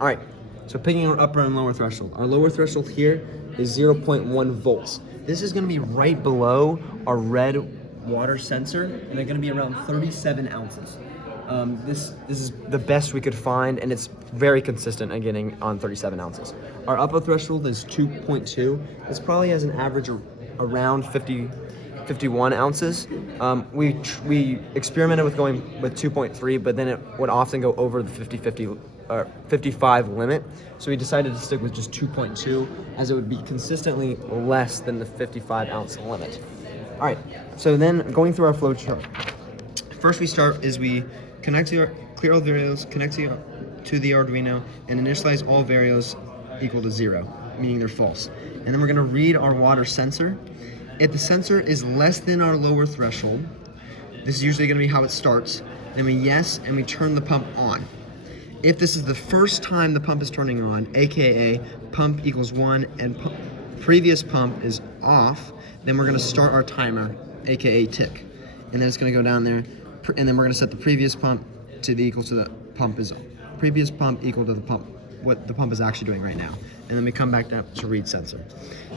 All right, so picking our upper and lower threshold. Our lower threshold here is 0.1 volts. This is gonna be right below our red water sensor, and they're gonna be around 37 ounces. This is the best we could find, and it's very consistent at getting on 37 ounces. Our upper threshold is 2.2. This probably has an average around 51 ounces. We experimented with going with 2.3, but then it would often go over the 55 limit. So we decided to stick with just 2.2, as it would be consistently less than the 55 ounce limit. All right, so then going through our flow chart. First we start is we clear all variables, connect to the Arduino, and initialize all variables equal to 0, meaning they're false. And then we're gonna read our water sensor. If the sensor is less than our lower threshold, this is usually gonna be how it starts, then we yes, and we turn the pump on. If this is the first time the pump is turning on, AKA pump equals 1 and previous pump is off, then we're gonna start our timer, AKA tick. And then it's gonna go down there, and then we're gonna set the previous pump to the equal to the pump is previous pump equal to the pump, what the pump is actually doing right now. And then we come back down to read sensor.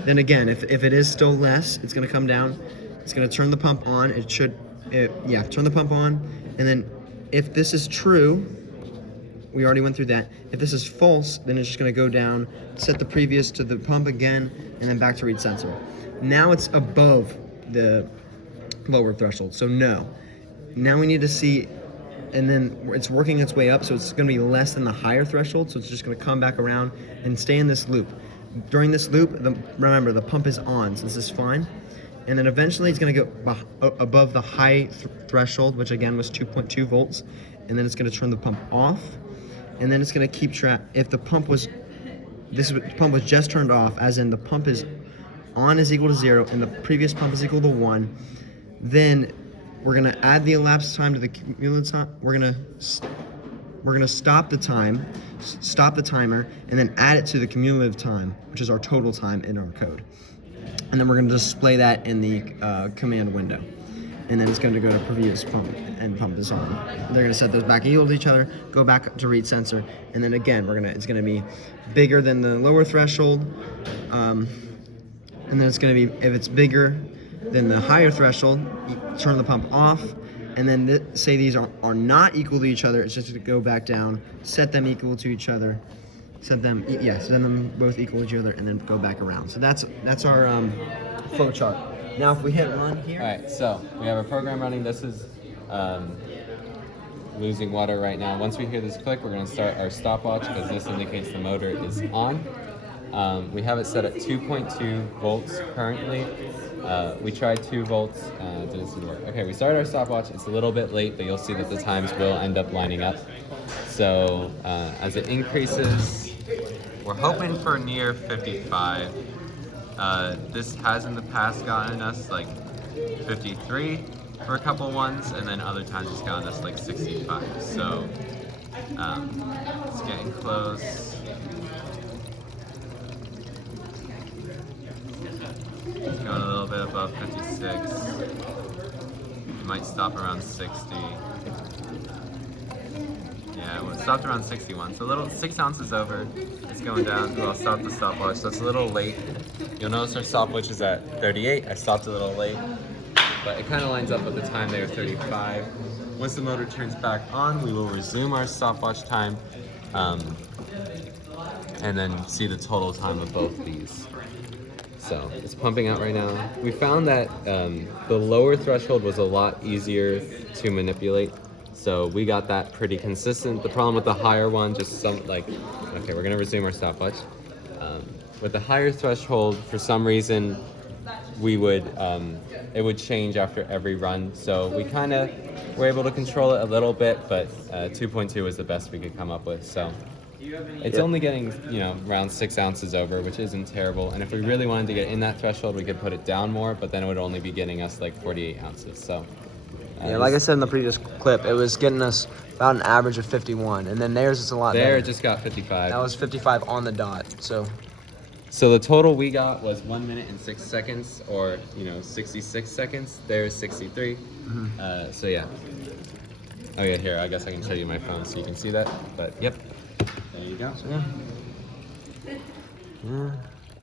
Then again, if it is still less, it's gonna come down, it's gonna turn the pump on, turn the pump on, and then if this is true, we already went through that. If this is false, then it's just gonna go down, set the previous to the pump again, and then back to read sensor. Now it's above the lower threshold, so no. Now we need to see, and then it's working its way up, so it's gonna be less than the higher threshold, so it's just gonna come back around and stay in this loop. During this loop, remember, the pump is on, so this is fine. And then eventually it's gonna go above the high threshold, which again was 2.2 volts, and then it's gonna turn the pump off, and then it's gonna keep track. If the pump was just turned off, as in the pump is on is equal to 0 and the previous pump is equal to 1, then we're gonna add the elapsed time to the cumulative time. We're gonna stop the timer, and then add it to the cumulative time, which is our total time in our code. And then we're gonna display that in the command window. And then it's gonna go to previous pump, and pump is on. They're gonna set those back equal to each other, go back to read sensor, and then again, it's gonna be bigger than the lower threshold, and then it's gonna be, if it's bigger than the higher threshold, turn the pump off, and then say these are not equal to each other, it's just to go back down, set them equal to each other, set them both equal to each other, and then go back around. So that's our flow chart. Now if we hit run here. All right, so we have our program running. This is losing water right now. Once we hear this click, we're gonna start our stopwatch, because this indicates the motor is on. We have it set at 2.2 volts currently. We tried 2 volts, didn't seem to work. Okay, we started our stopwatch. It's a little bit late, but you'll see that the times will end up lining up. So as it increases, we're hoping for near 55. This has in the past gotten us like 53 for a couple ones, and then other times it's gotten us like 65. So it's getting close. It's going a little bit above 56. It might stop around 60. Yeah, it stopped around 61. So a little 6 ounces over. It's going down. Well, I'll stop the stopwatch. So it's a little late. You'll notice our stopwatch is at 38. I stopped a little late, but it kind of lines up with the time there, 35. Once the motor turns back on, we will resume our stopwatch time, and then see the total time of both these. So it's pumping out right now. We found that the lower threshold was a lot easier to manipulate, so we got that pretty consistent. The problem with the higher one, okay, we're gonna resume our stopwatch. With the higher threshold, for some reason, it would change after every run. So we kind of were able to control it a little bit, but 2.2 was the best we could come up with. So it's only getting, around 6 ounces over, which isn't terrible. And if we really wanted to get in that threshold, we could put it down more, but then it would only be getting us like 48 ounces. So yeah, like I said in the previous clip, it was getting us about an average of 51, and then theirs is a lot better. There it just got 55. That was 55 on the dot. So the total we got was 1 minute and 6 seconds, or 66 seconds. There's 63. Mm-hmm. So yeah. Oh yeah, here, I guess I can show you my phone so you can see that. But yep. There you go. So, yeah. Yeah.